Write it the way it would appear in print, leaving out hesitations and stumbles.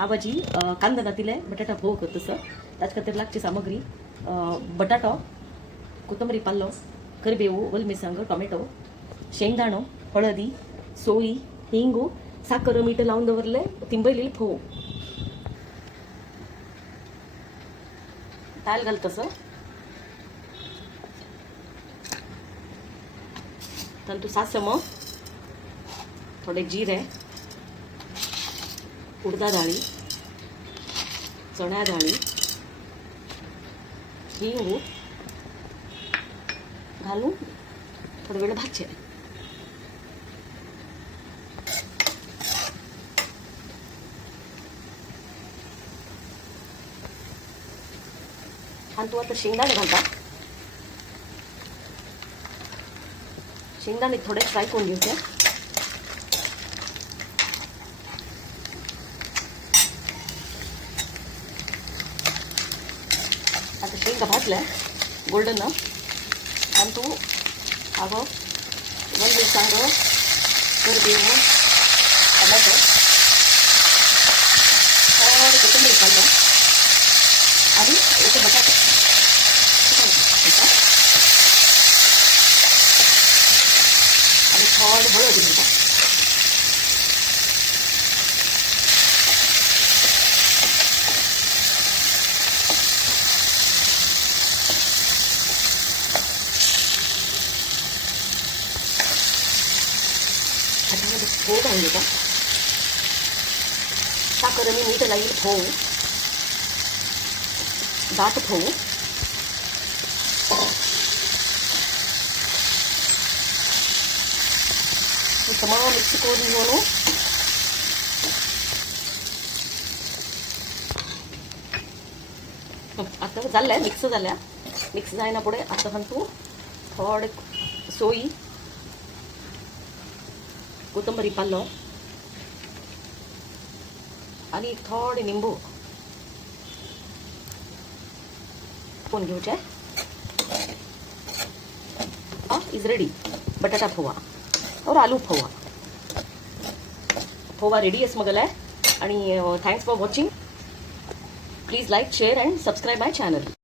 हा भाजी कांदा घातिलाय बटाटा फोव करतस ताच खातीर लागची सामग्री बटाटो कोथंबरी पाल्लो करिबेवू वलमिरसांग टोमॅटो शेंगदाणो हळदी सोई हिंगू साखर मीठ लावून दवरले तिंबयलेली फोव दाल घालतस तंतू सासम थोडे जिरे उडदा डाळी चण्या डाळी हिंगू घालून थोडे वेळ भाजचे आणि तू आता शेंगदाणे घालता शेंगदाणे थोडे फ्राय करून घ्यायचे आता शेंगा भाजल्या गोल्डन आणि तू अगं वलमिरसांग करिबेवू टोमॅटो थोडे कोथिंबीर घालतो आणि याचे बटाटे आणि थोडे हळद घालतो त्याच्यामध्ये फोव घालून देतो साखर आणि मीठ लागेल फोव दाट फोव तमाम मिक्स करून घेऊन आता झाल्या मिक्स झाल्या मिक्स जायना पुढे आता म्हणतो थोडे सोई कोथंबरी पाल्लो आणि थोडे निंबू कोण घेऊचे इज रेडी बटाटा फोवा और आलू फोवा फोवा रेडी आहे मगला आणि thanks for watching please like share and subscribe my channel.